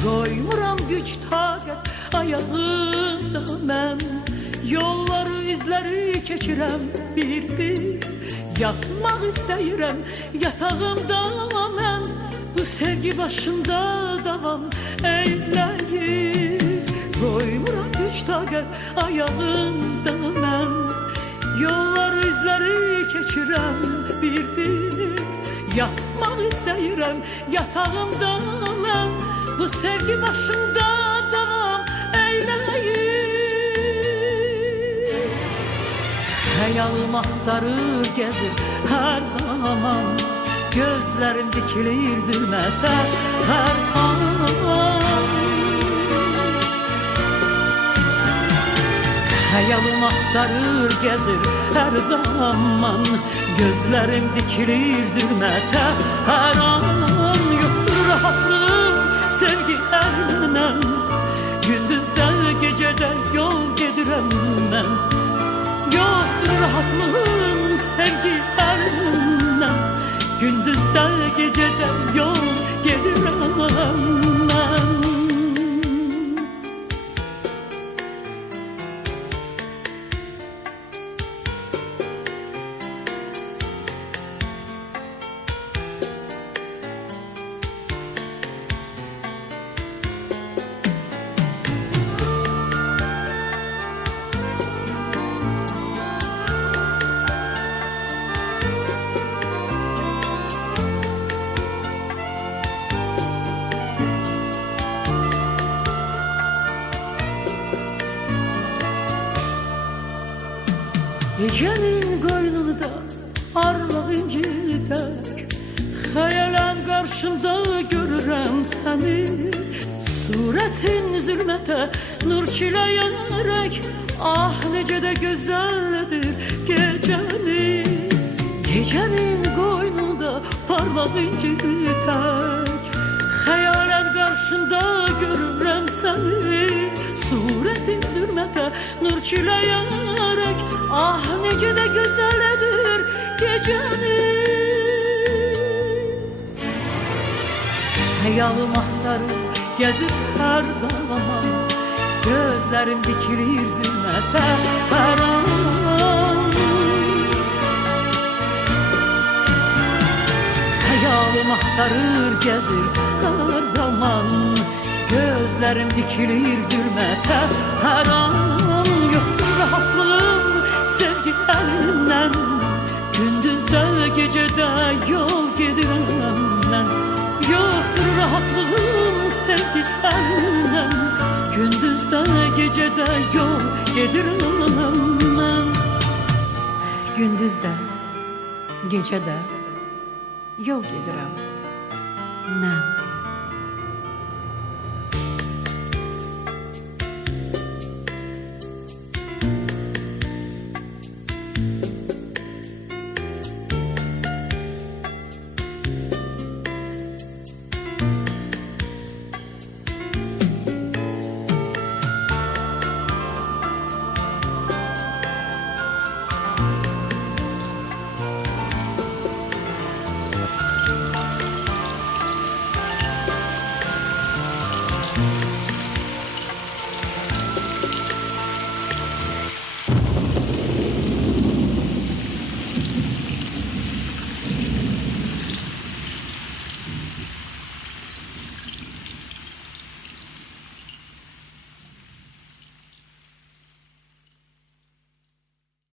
Qoymuram güc taqət ayağımda mən. Yolları, izləri keçirəm bir-bir. Yatmaq istəyirəm yatağımda mən. Bu sevgi başımda davam eyləyir. Qoymuram güc taqət ayağımda mən. Yolları, izləri keçirəm bir-bir. Yatmaq istəyirəm yatağımda mən. Bu sevgi başımda davam eyləyir. Xəyalım axtarır gəzir hər zaman. Gözlərim dikilir zülmətə hər an. Xəyalım axtarır gəzir hər zaman. Gözlərim dikilir zülmətə hər an. Yoxdur rahatlığım sevgi əlindən. Gündüzdə gecədə yol gedirəm mən. Yoxdur rahatlığım sevgi əlindən. Gündüzdə gecədə yol gedirəm mən. Gecenin qoynunda arlıq incitək. Xəyalən qarşımda görürəm səni. Surətin zülmətə nur çiləyərək. Ah necə də gözəldir gecəni. Gecenin qoynunda parlıq incitək. Xəyalən qarşımda görürəm səni. Surətin zülmətə nur çiləyərək. Ah necə də gözəldir gecəni. Xəyalım axtarır gəzir hər zaman. Gözlərim dikilir zülmətə hər an. Xəyalım axtarır gəzir hər zaman. Gözlərim dikilir zülmətə hər an. Yoxdur rahatlığım sevgi əlindən. Gündüzdə gecədə yol gedirəm mən. Yoxdur rahatlığım sevgi əlindən. Gündüzdə gecədə yol gedirəm mən. Gündüzdə gecədə yol gedirəm mən.